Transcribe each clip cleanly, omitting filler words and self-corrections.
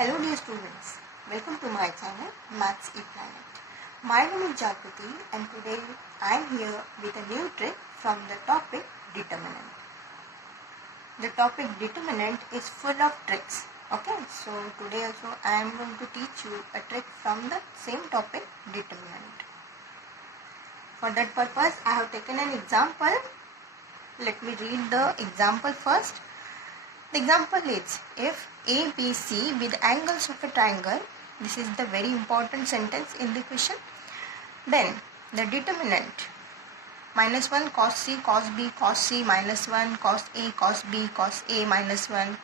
Hello dear students, welcome to my channel Maths ePlanet. My name is Jagrati and today I am here with a new trick from the topic determinant. The topic determinant is full of tricks. Okay, so today also I am going to teach you a trick from the same topic determinant. For that purpose I have taken an example. Let me read the example first. The example is, if A, B, C be the angles of a triangle, this is the very important sentence in the question, then the determinant -1 cos C cos B cos C -1 cos A cos B cos A -1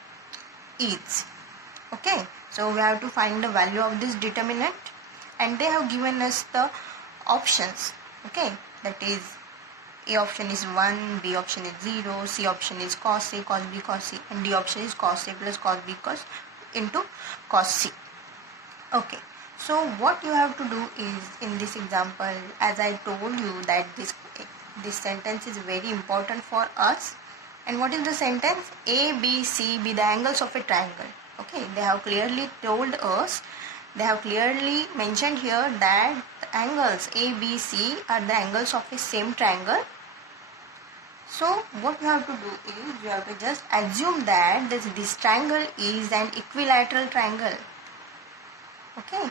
is. Okay, so we have to find the value of this determinant and they have given us the options. Okay, that is A option is 1, B option is 0, C option is cos A, cos B, cos C, and D option is cos A plus cos B cos into cos C. Okay, so what you have to do is, in this example, as I told you that this sentence is very important for us. And what is the sentence? A, B, C be the angles of a triangle. Okay, they have clearly told us, they have clearly mentioned here that the angles A, B, C are the angles of a same triangle. So what you have to do is, you have to just assume that this triangle is an equilateral triangle. Okay,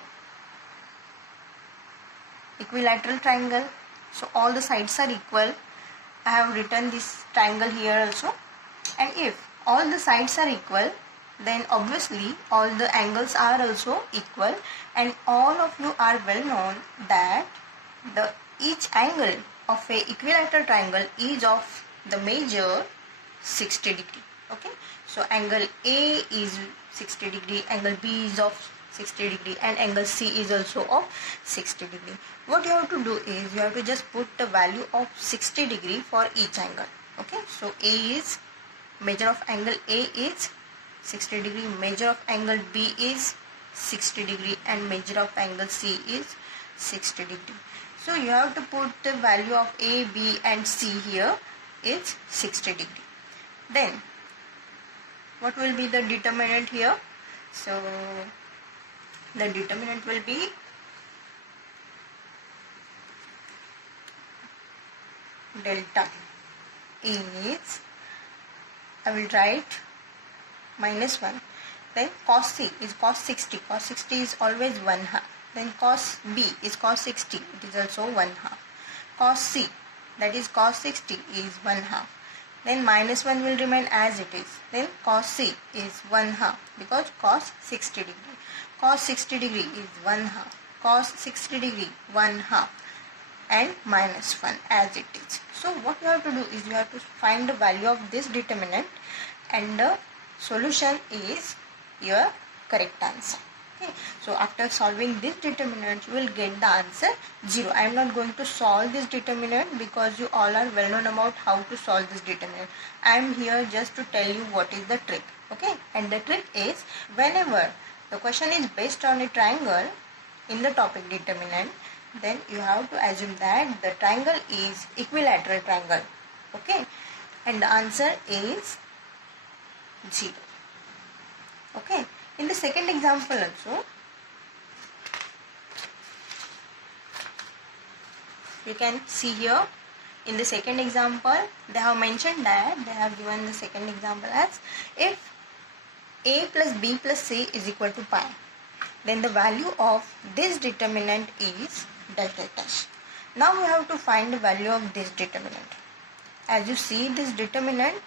equilateral triangle, so all the sides are equal. I have written this triangle here also, and if all the sides are equal, then obviously all the angles are also equal, and all of you are well known that each angle of a equilateral triangle is of the measure 60 degree. Okay, so angle A is 60 degree, angle B is of 60 degree, and angle C is also of 60 degree. What you have to do is, you have to just put the value of 60 degree for each angle. Okay, so measure of angle A is 60 degree, measure of angle B is 60 degree, and measure of angle C is 60 degree. So you have to put the value of A, B and C here is 60 degree. Then what will be the determinant here? So the determinant will be delta is, I will write -1, then cos C is cos 60, cos 60 is always 1/2, then cos B is cos 60, it is also 1/2, cos C, that is cos 60, is 1/2, then -1 will remain as it is, then cos C is 1/2 because cos 60 degree, cos 60 degree is 1/2, cos 60 degree 1/2, and -1 as it is. So what you have to do is, you have to find the value of this determinant, and the solution is your correct answer. Okay, so after solving this determinant, you will get the answer 0. I am not going to solve this determinant because you all are well known about how to solve this determinant. I am here just to tell you what is the trick. Okay, and the trick is, whenever the question is based on a triangle in the topic determinant, then you have to assume that the triangle is equilateral triangle. Okay, and the answer is 0. Okay, in the second example also, you can see here in the second example, they have mentioned that, they have given the second example as, if A plus B plus C is equal to pi, then the value of this determinant is delta dash. Now we have to find the value of this determinant. As you see this determinant,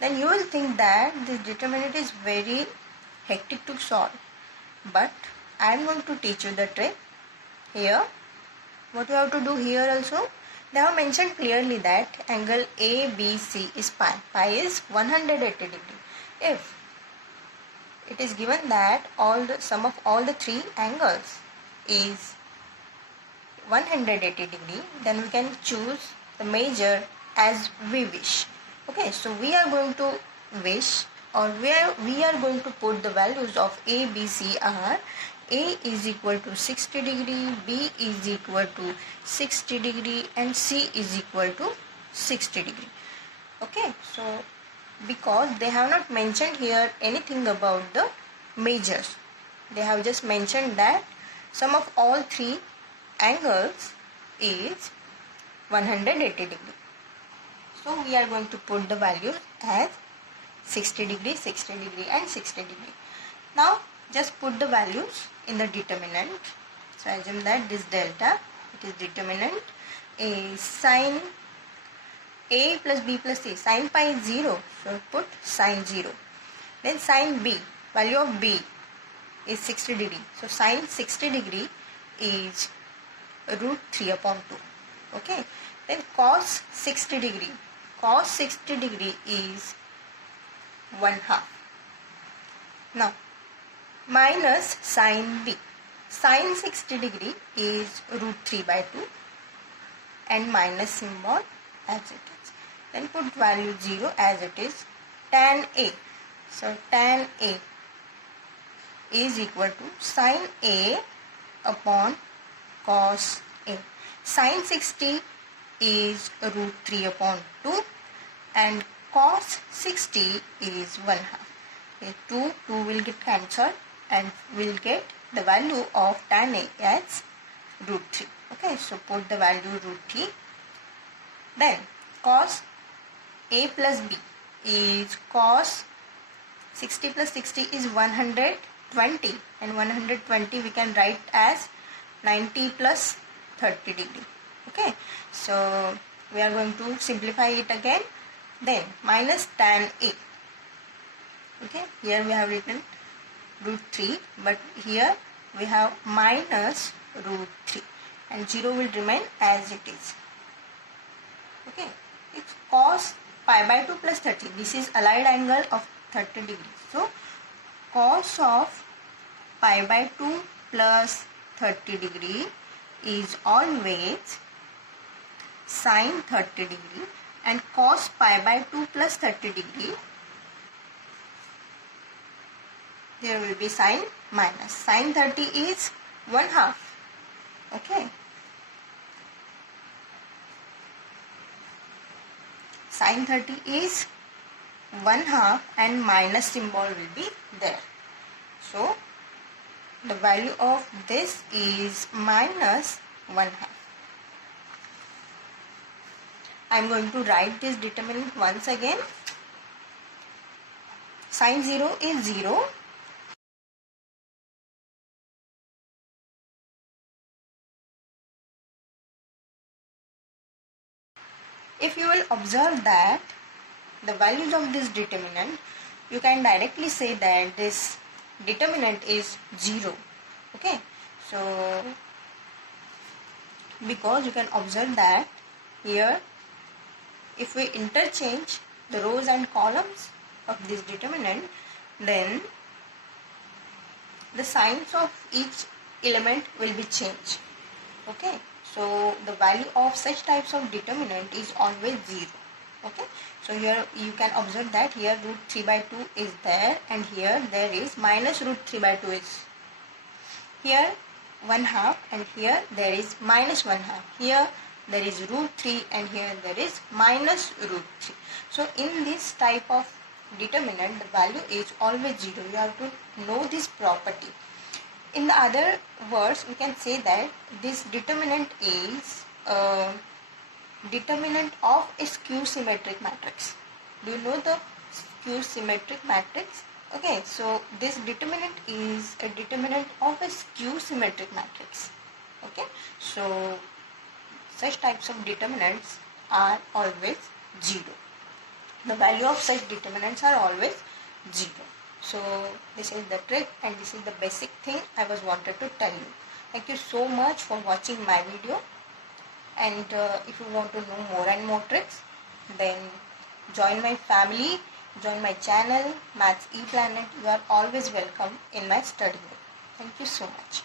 then you will think that this determinant is very hectic to solve, but I am going to teach you the trick here. What you have to do here also, they have mentioned clearly that angle ABC is pi. Pi is 180 degree. If it is given that the sum of all the three angles is 180 degree, then we can choose the measure as we wish. Okay, so we are going to wish, or we are going to put the values of A, B, C are A is equal to 60 degree, B is equal to 60 degree, and C is equal to 60 degree. Okay, so because they have not mentioned here anything about the measures. They have just mentioned that sum of all three angles is 180 degree. So we are going to put the values as 60 degree, 60 degree and 60 degree. Now just put the values in the determinant. So assume that this delta, it is determinant, is sine a plus b plus c. Sine pi is 0, so put sine 0. Then sine b, value of b is 60 degree. So sine 60 degree is root 3 upon 2. Okay. Then cos 60 degree. Cos 60 degree is 1/2. Now minus sine b. Sine 60 degree is root 3 by 2 and minus symbol as it is. Then put value 0 as it is. Tan a. So tan a is equal to sine a upon cos a. Sine 60 is root 3 upon 2 and cos 60 is 1/2. Okay, 2 will get cancelled and we'll get the value of tan a as root 3. Okay, so put the value root 3. Then cos a plus b is cos 60 plus 60 is 120 and 120 we can write as 90 plus 30 degree. Okay, so we are going to simplify it again. Then minus tan a. Okay, here we have written root 3 but here we have minus root 3 and 0 will remain as it is. Okay, it's cos pi by 2 plus 30. This is allied angle of 30 degrees. So cos of pi by 2 plus 30 degree is always sine 30 degree and cos pi by 2 plus 30 degree, there will be sine minus. Sine 30 is 1/2. Okay. Sine 30 is 1/2 and minus symbol will be there. So the value of this is minus 1/2. I am going to write this determinant once again. Sine 0 is 0. If you will observe that the values of this determinant, you can directly say that this determinant is 0. Okay, so because you can observe that here if we interchange the rows and columns of this determinant, then the signs of each element will be changed. Okay, so the value of such types of determinant is always 0. Okay, so here you can observe that here root 3 by 2 is there and here there is minus root 3 by 2 is here 1/2 and here there is minus 1/2. Here there is root 3 and here there is minus root 3. So in this type of determinant the value is always 0. You have to know this property. In the other words, we can say that this determinant is a determinant of a skew symmetric matrix. Do you know the skew symmetric matrix? Okay, so this determinant is a determinant of a skew symmetric matrix. Okay, so such types of determinants are always 0. The value of such determinants are always 0. So this is the trick and this is the basic thing I was wanted to tell you. Thank you so much for watching my video, and if you want to know more and more tricks, then join my family, join my channel Maths ePlanet. You are always welcome in my study group. Thank you so much.